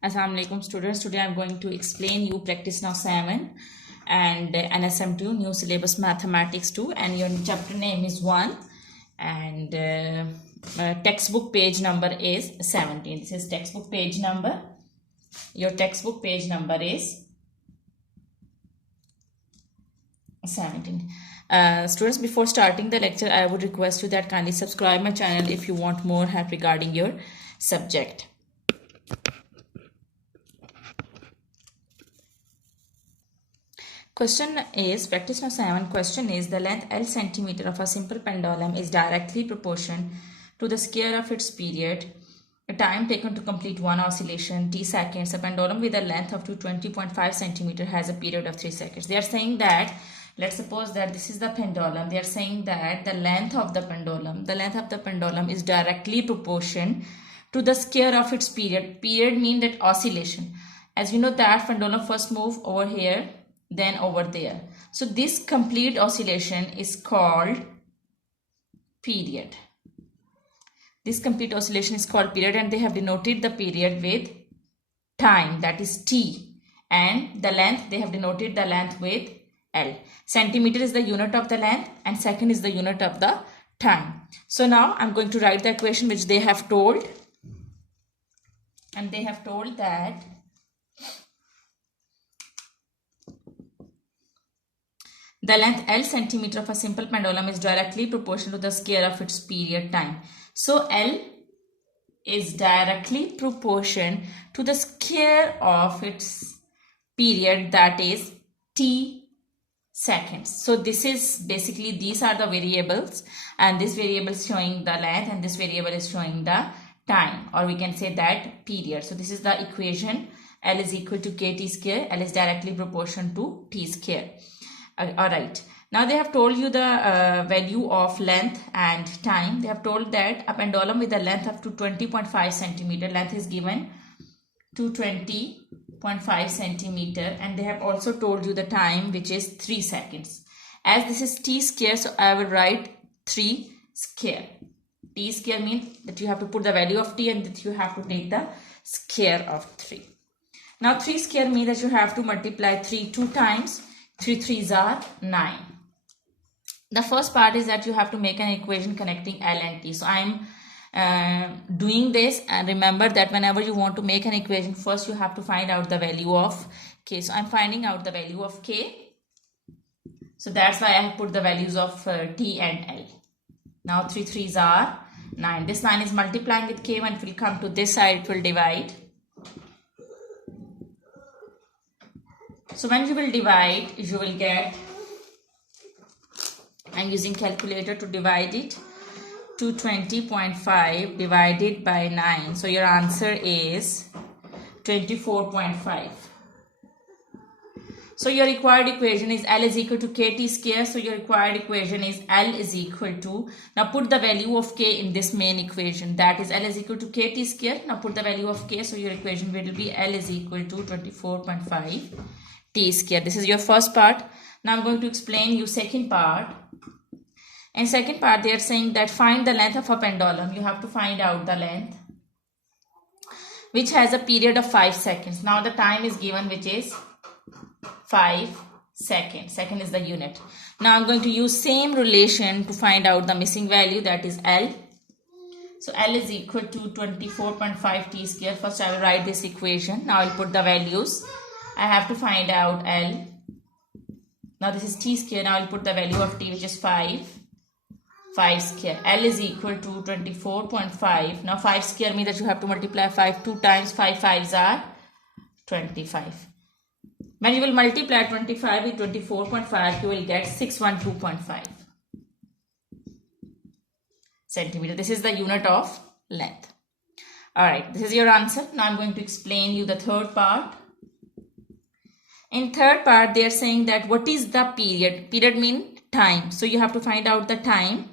Assalamu alaikum students. Today I am going to explain you practice now 7 and NSM2 new syllabus mathematics 2, and your chapter name is 1 and textbook page number is 17. This is textbook page number. Your textbook page number is 17. Students, before starting the lecture, I would request you that kindly subscribe my channel if you want more help regarding your subject. Question is, practice now 7. Question is, the length L centimeter of a simple pendulum is directly proportional to the square of its period. A time taken to complete one oscillation, t seconds. A pendulum with a length of 20.5 centimeter has a period of 3 seconds. They are saying that, let's suppose that this is the pendulum. They are saying that the length of the pendulum is directly proportional to the square of its period. Period mean that oscillation. As you know that pendulum first move over here, then over there. So this complete oscillation is called period. This complete oscillation is called period, and they have denoted the period with time, that is t, and the length, they have denoted the length with L. Centimeter is the unit of the length and second is the unit of the time. So now I'm going to write the equation which they have told, and they have told that the length L centimeter of a simple pendulum is directly proportional to the square of its period time. So L is directly proportional to the square of its period, that is t seconds. So this is basically, these are the variables, and this variable is showing the length and this variable is showing the time, or we can say that period. So this is the equation. L is equal to kt square. L is directly proportional to t square. Alright, now they have told you the value of length and time. They have told that a pendulum with a length of 20.5 centimeter, length is given to 20.5 centimeter, and they have also told you the time, which is 3 seconds. As this is t square, so I will write 3 square. T square means that you have to put the value of t and that you have to take the square of 3. Now 3 square means that you have to multiply 3 2 times. 3 3s are 9. The first part is that you have to make an equation connecting L and T. So I am doing this, and remember that whenever you want to make an equation, first you have to find out the value of K. So I am finding out the value of K. So that's why I have put the values of T and L. Now 3 3s are 9. This 9 is multiplying with K. When it will come to this side, it will divide. So when you will divide, you will get, I'm using calculator to divide it, 220.5 divided by 9. So your answer is 24.5. So your required equation is L is equal to kt square. So your required equation is L is equal to, now put the value of K in this main equation, that is L is equal to kt square. Now put the value of K, so your equation will be L is equal to 24.5 t square. This is your first part. Now I'm going to explain you second part. In second part, they are saying that find the length of a pendulum. You have to find out the length which has a period of 5 seconds. Now the time is given, which is 5 seconds. Second is the unit. Now I'm going to use same relation to find out the missing value, that is L. So L is equal to 24.5 t square. First I will write this equation. Now I'll put the values. I have to find out L. Now this is t square. Now I'll put the value of t, which is 5 square. L is equal to 24.5. Now 5 square means that you have to multiply 5 2 times. 5 5s are 25. When you will multiply 25 with 24.5, you will get 612.5 centimeter. This is the unit of length. Alright, this is your answer. Now I'm going to explain you the third part. In third part, they are saying that what is the period? Period means time. So you have to find out the time.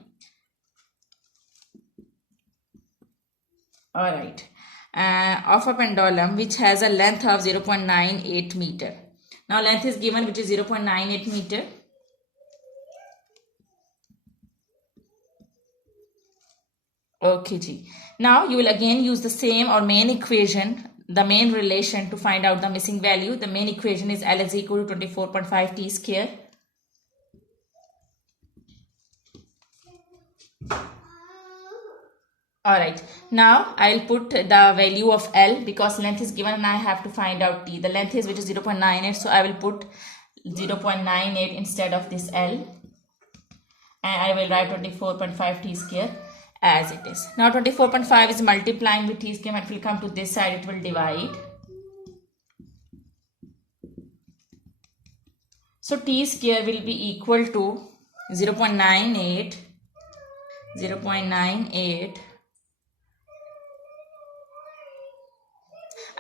Alright. Of a pendulum which has a length of 0.98 meter. Now length is given, which is 0.98 meter. Okay, G. Now you will again use the same or main equation the main relation to find out the missing value. The main equation is L is equal to 24.5 t square. Alright, now I'll put the value of L because length is given and I have to find out T. The length is which is 0.98, so I will put 0.98 instead of this L, and I will write 24.5 t square as it is. Now 24.5 is multiplying with t square, and it will come to this side, it will divide. So t square will be equal to 0.98.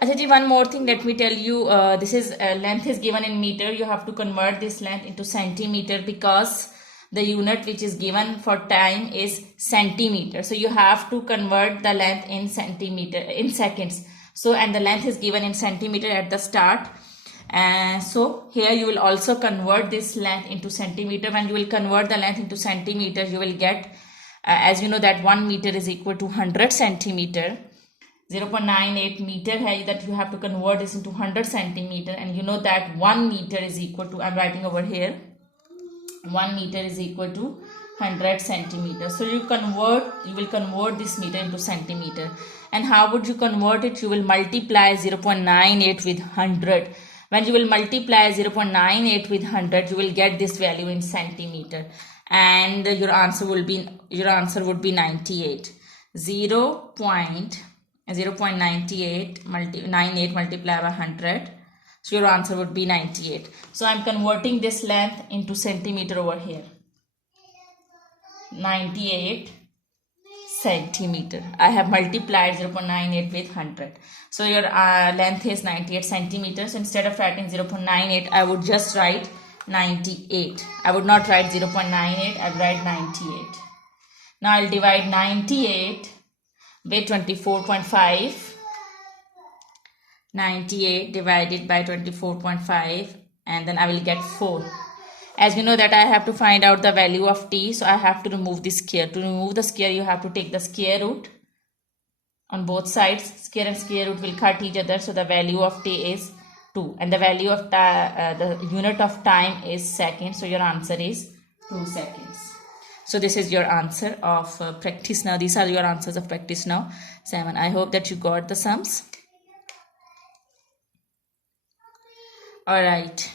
Ajay, one more thing, let me tell you, this is length is given in meter. You have to convert this length into centimeter because the unit which is given for time is centimeter. So you have to convert the length in centimeter, in seconds. So, and the length is given in centimeter at the start. And so here you will also convert this length into centimeter. When you will convert the length into centimeter, you will get, as you know, that 1 meter is equal to 100 centimeter. 0.98 meter hai, that you have to convert this into 100 centimeter, and you know that 1 meter is equal to, I'm writing over here, 1 meter is equal to 100 centimeter. So you will convert this meter into centimeter. And how would you convert it? You will multiply 0.98 with 100. When you will multiply 0.98 with 100, you will get this value in centimeter, and your answer would be 98. 0.98 multiplied by 100, so your answer would be 98. So I'm converting this length into centimeter over here. 98 centimeter. I have multiplied 0.98 with 100. So your length is 98 centimeters. So instead of writing 0.98, I would just write 98. I would not write 0.98, I would write 98. Now I'll divide 98 with 24.5. 98 divided by 24.5, and then I will get 4. As we know that I have to find out the value of t, so I have to remove the square. To remove the square, you have to take the square root on both sides. Square and square root will cut each other, so the value of t is 2, and the value of the unit of time is second, so your answer is 2 seconds. So this is your answer of practice now. These are your answers of practice now 7. I hope that you got the sums. All right.